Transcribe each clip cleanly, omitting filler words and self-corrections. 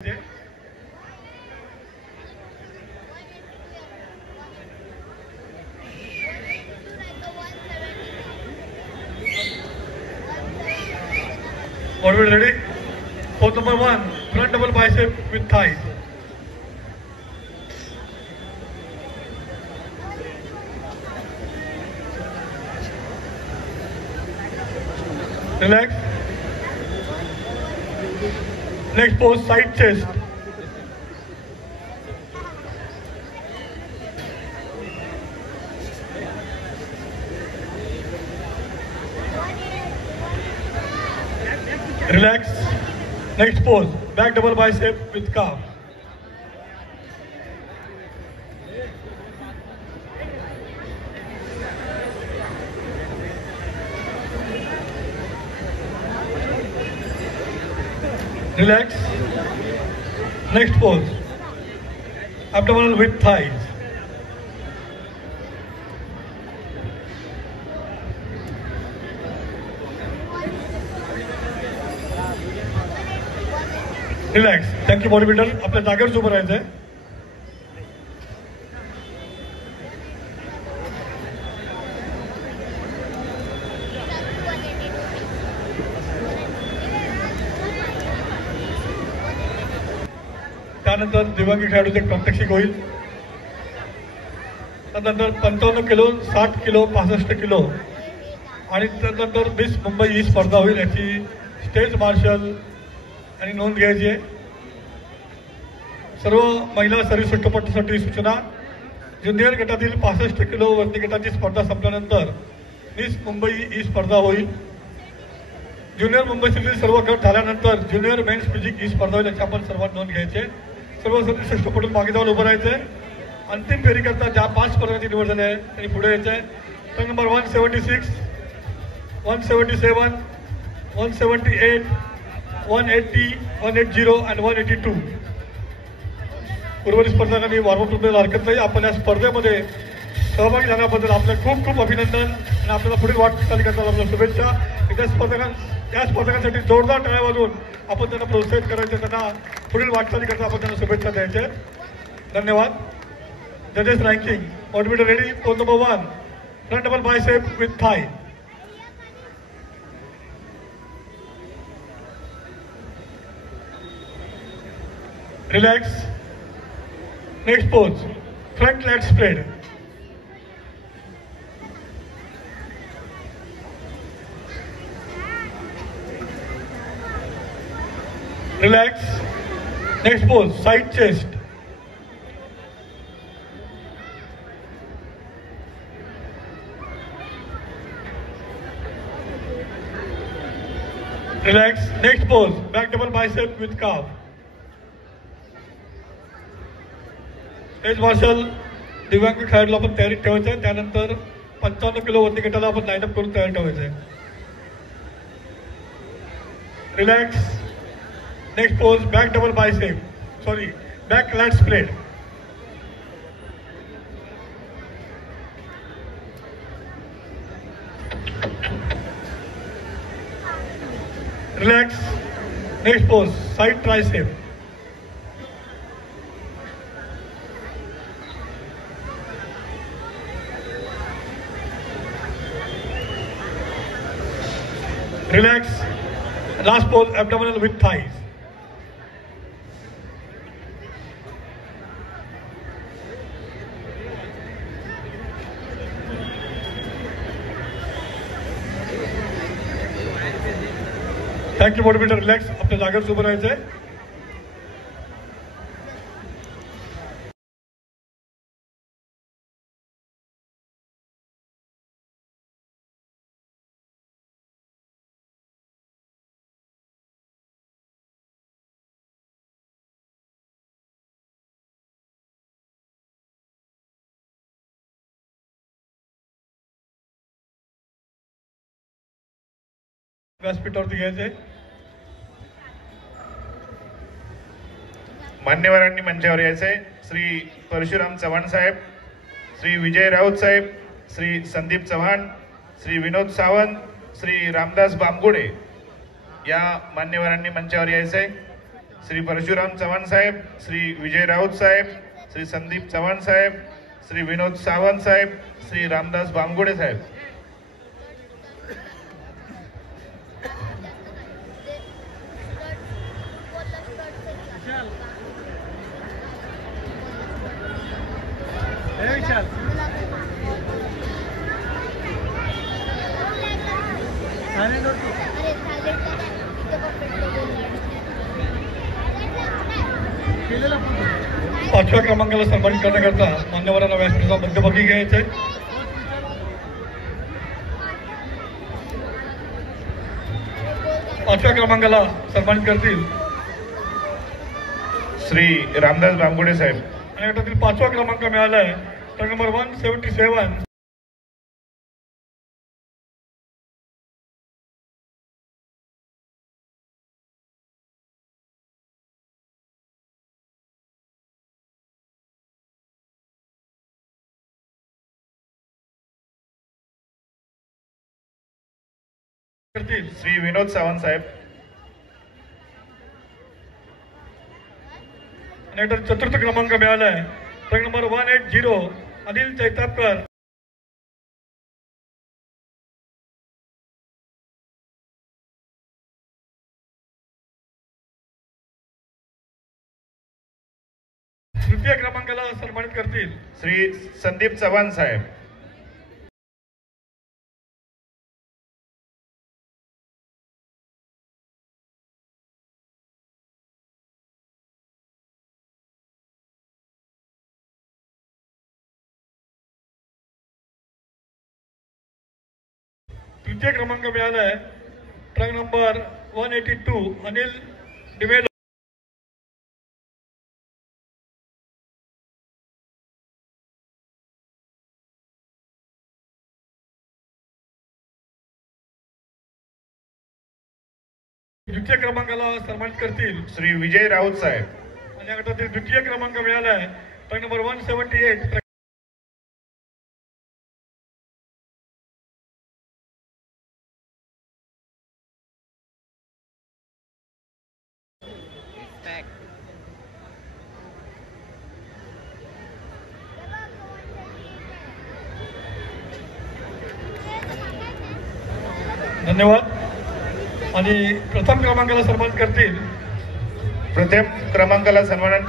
Already ready? Pose number 1, front double bicep with thighs. Relax. Next pose, side chest. Relax. Next pose, back double bicep with calf. Relax. Next pose, abdominal with thighs. Relax. Thank you bodybuilder. आपल्या जागेवर उभं राहायचंय. त्यानंतर दिव्यांग खेळाडूचे प्रात्यक्षिक होईल. त्यानंतर 55 kilo, 60 kilo, 65 kilo आणि त्यानंतर मिस मुंबई ही स्पर्धा होईल. याची स्टेज मार्शल आणि नोंद घ्यायची आहे. सर्व महिला सर्वश्रेष्ठपटूसाठी सूचना. ज्युनियर गटातील 65 किलो वरती गटाची स्पर्धा संपल्यानंतर मिस मुंबई ही स्पर्धा होईल. ज्युनियर मुंबई सिटीतील सर्व गट झाल्यानंतर ज्युनियर मेन्स फिजिक ही स्पर्धा होईल. याची आपण सर्वात नोंद घ्यायची. सर्व सर्वश्रेष्ठपटून मागे जाऊन उभं राहायचंय. अंतिम फेरी करता ज्या 5 स्पर्धांची निवड झाली आहे त्यांनी पुढे यायचं आहे. तर नंबर 176, 177, 178, 180, 180 आणि 182. उर्वरित स्पर्धकांनी वॉर्मअप करण्याला हरकत नाही. आपण या स्पर्धेमध्ये सहभागी झाल्याबद्दल आपले खूप खूप अभिनंदन आणि आपल्याला पुढील वाटचाली करताना आपल्या शुभेच्छा. या स्पर्धकांसाठी जोरदार टाळ्या वाजवून आपण त्यांना प्रोत्साहित करायचे. त्यांना पुढील वाटचाली करता आपण त्यांना शुभेच्छा द्यायच्या. धन्यवाद. जजेस ranking. Bodybuilder ready. Pose number 1, front double bicep with thigh. Relax. Next pose, front leg spread. Relax. Next pose, side chest. Relax. Next pose, back double bicep with calf. Stage marshal दिव्यांग खेळाडूला आपण तयारीत ठेवायचं आहे. त्यानंतर 55 kilo वरती गटाला आपण लाईनअप करून तयार ठेवायचं आहे. Relax. Next pose, back double bicep, sorry back lat spread. Relax. Next pose, side tricep. Relax. Last pose, abdominal with thighs. Thank you motivator. Relax. अपने जागर उभं राहायचंय. व्यासपीठावरती घ्यायचे. मान्यवरांनी मंचावर यायचे. श्री परशुराम चव्हाण साहेब, श्री विजय राऊत साहेब, श्री संदीप चव्हाण, श्री विनोद सावंत, श्री रामदास बामगुडे या मान्यवरांनी मंचावर यायचे. श्री परशुराम चव्हाण साहेब, श्री विजय राऊत साहेब, श्री संदीप चव्हाण साहेब, श्री विनोद सावंत साहेब, श्री रामदास बामगुडे साहेब. पाचव्या क्रमांकाला सन्मानित करण्याकरता मान्यवरांना व्यासपीठाचा मध्यभागी घ्यायचं आहे. पाचव्या क्रमांकाला सन्मानित करतील श्री रामदास बामगुडे साहेब. आणि गटातील 5वा क्रमांक मिळाला आहे ट्रक नंबर 177. श्री विनोद सावंत साहेब. आणि चतुर्थ क्रमांक मिळाला आहे ट्रक नंबर 180 अनिल चैतापकर. तृतीय क्रमांकाला सन्मानित करतील श्री संदीप चव्हाण साहेब. तृतीय क्रमांक मिळाला आहे ट्रक नंबर 182 अनिल डिमेलो. द्वितीय क्रमांकाला सन्मानित करतील श्री विजय राऊत साहेब. आणि या गटातील द्वितीय क्रमांक मिळाला आहे ट्रक नंबर 178. धन्यवाद. आणि प्रथम क्रमांकाला सन्मानित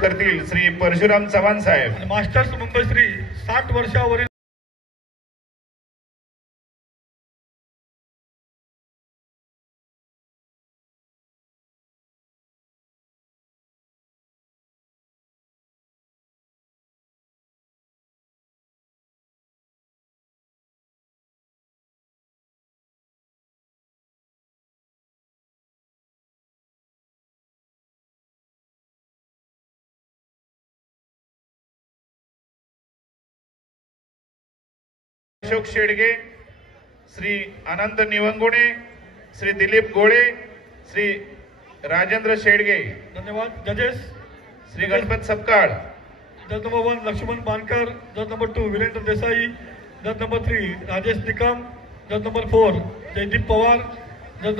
करतील श्री परशुराम चव्हाण साहेब. आणि मास्टर्स मुंबई श्री 60 वर्षावरील अशोक शेडगे, श्री अनंत निवंगुणे, श्री दिलीप गोळे, श्री राजेंद्र शेडगे. धन्यवाद. जजेस श्री गणपत सपकाळ. जज नंबर 1 लक्ष्मण बानकर, जज नंबर 2 वीरेंद्र देसाई, जज नंबर 3 राजेश निकम, जज नंबर 4 जयदीप पवार, जज नंबर